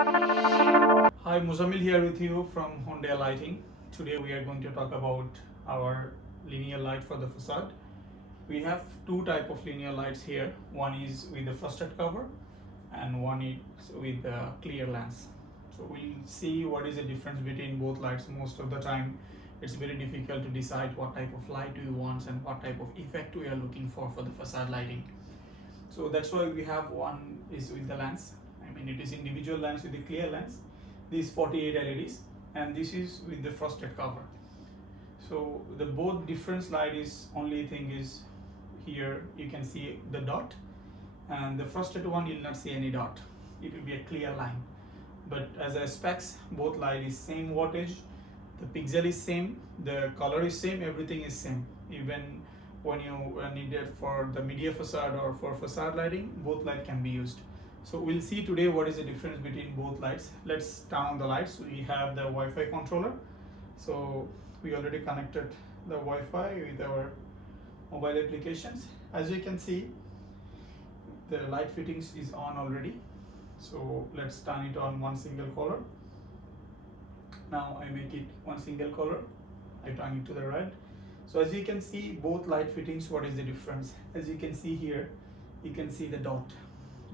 Hi, Muzamil here with you from Hyundai Lighting. Today we are going to talk about our linear light for the facade. We have two type of linear lights here. One is with the frosted cover and one is with the clear lens. So we'll see what is the difference between both lights. Most of the time it's very difficult to decide what type of light we want and what type of effect we are looking for the facade lighting. So that's why we have one is with the lens. I mean, it is individual lens with the clear lens. These 48 LEDs, and this is with the frosted cover. So the both difference light is only thing is here you can see the dot, and the frosted one you'll not see any dot. It will be a clear line. But as a specs, both light is same wattage, the pixel is same, the color is same, everything is same. Even when you need it for the media facade or for facade lighting, both light can be used. So we'll see today what is the difference between both lights. Let's turn on the lights. We have the Wi-Fi controller. So we already connected the Wi-Fi with our mobile applications. As you can see, the light fittings is on already. So let's turn it on one single color. Now I make it one single color. I turn it to the right. So as you can see, both light fittings, what is the difference? As you can see here, you can see the dot.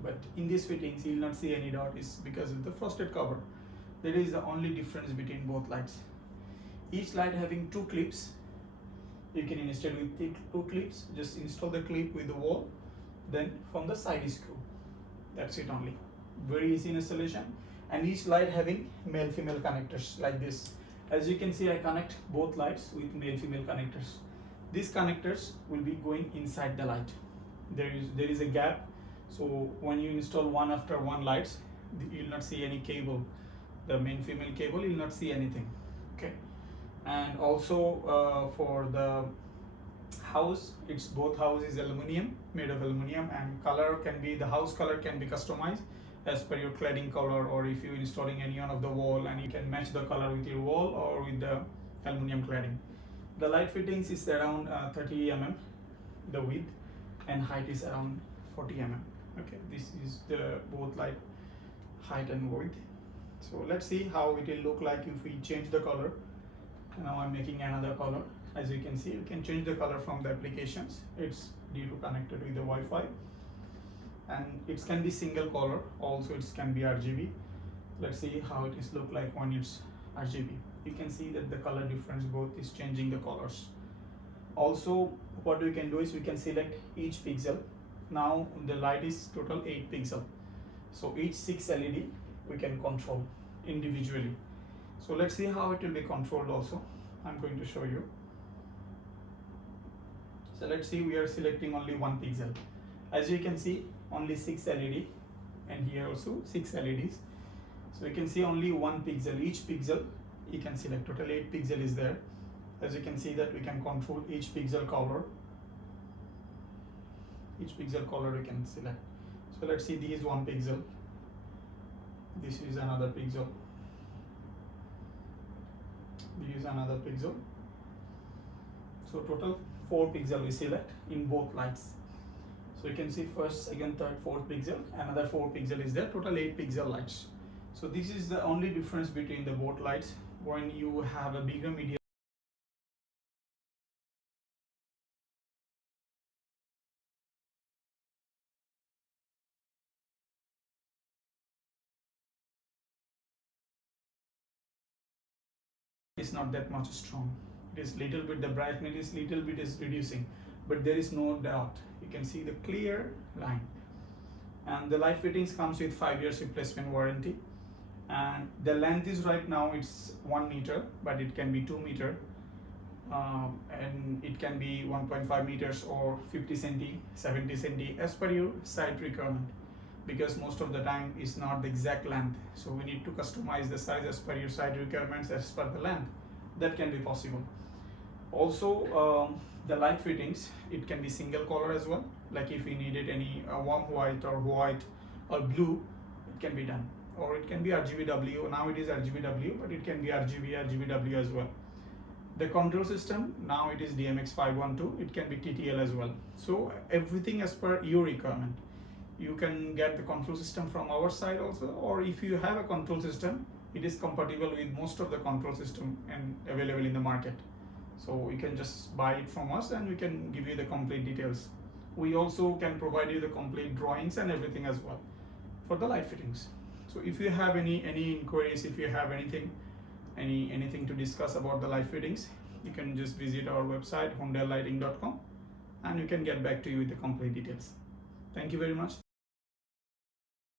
But in these fittings, you'll not see any dot, is because of the frosted cover. That is the only difference between both lights. Each light having two clips. You can install with two clips. Just install the clip with the wall, then from the side screw. That's it only. Very easy installation. And each light having male-female connectors like this. As you can see, I connect both lights with male-female connectors. These connectors will be going inside the light. There is a gap. So when you install one after one lights, you'll not see any cable. The main female cable, you'll not see anything. Okay. And also for the house, it's both house is aluminum, made of aluminum, and color can be, the house color can be customized as per your cladding color, or if you're installing any one of the wall, and you can match the color with your wall or with the aluminum cladding. The light fittings is around 30 mm, the width, and height is around 40 mm. Okay, this is the both light height and width. So let's see how it will look like if we change the color. Now I'm making another color. As you can see, you can change the color from the applications. It's due to connected with the Wi-Fi, and it can be single color. Also, it can be RGB. Let's see how it is look like when it's RGB. You can see that the color difference both is changing the colors. Also, what we can do is we can select each pixel. Now the light is total 8 pixel. So each 6 LED we can control individually. So let's see how it will be controlled also. I'm going to show you. So let's see, we are selecting only one pixel. As you can see, only 6 LED, and here also 6 LEDs. So you can see only one pixel. Each pixel you can select. Total 8 pixel is there. As you can see that we can control each pixel color. Each pixel color we can select. So let's see, this is one pixel. This is another pixel. This is another pixel. So total 4 pixel we select in both lights. So you can see first, second, third, fourth pixel. Another 4 pixel is there. Total 8 pixel lights. So this is the only difference between the both lights. When you have a bigger media, is not that much strong. It is little bit, the brightness is little bit is reducing, but there is no dot. You can see the clear line. And the light fittings comes with 5 years replacement warranty. And the length is right now it's 1 meter, but it can be 2 meter, and it can be 1.5 meters or 50 centi, 70 centi as per your site requirement. Because most of the time is not the exact length, so we need to customize the size as per your site requirements, as per the length. That can be possible. Also, the light fittings, it can be single color as well. Like if we needed any warm white or blue, it can be done. Or it can be RGBW. Now it is RGBW, but it can be RGBW as well. The control system, now it is DMX512. It can be TTL as well. So everything as per your requirement. You can get the control system from our side also, or if you have a control system, it is compatible with most of the control system and available in the market. So you can just buy it from us and we can give you the complete details. We also can provide you the complete drawings and everything as well for the light fittings. So if you have any inquiries, if you have anything to discuss about the light fittings, you can just visit our website hondellighting.com and we can get back to you with the complete details. Thank you very much.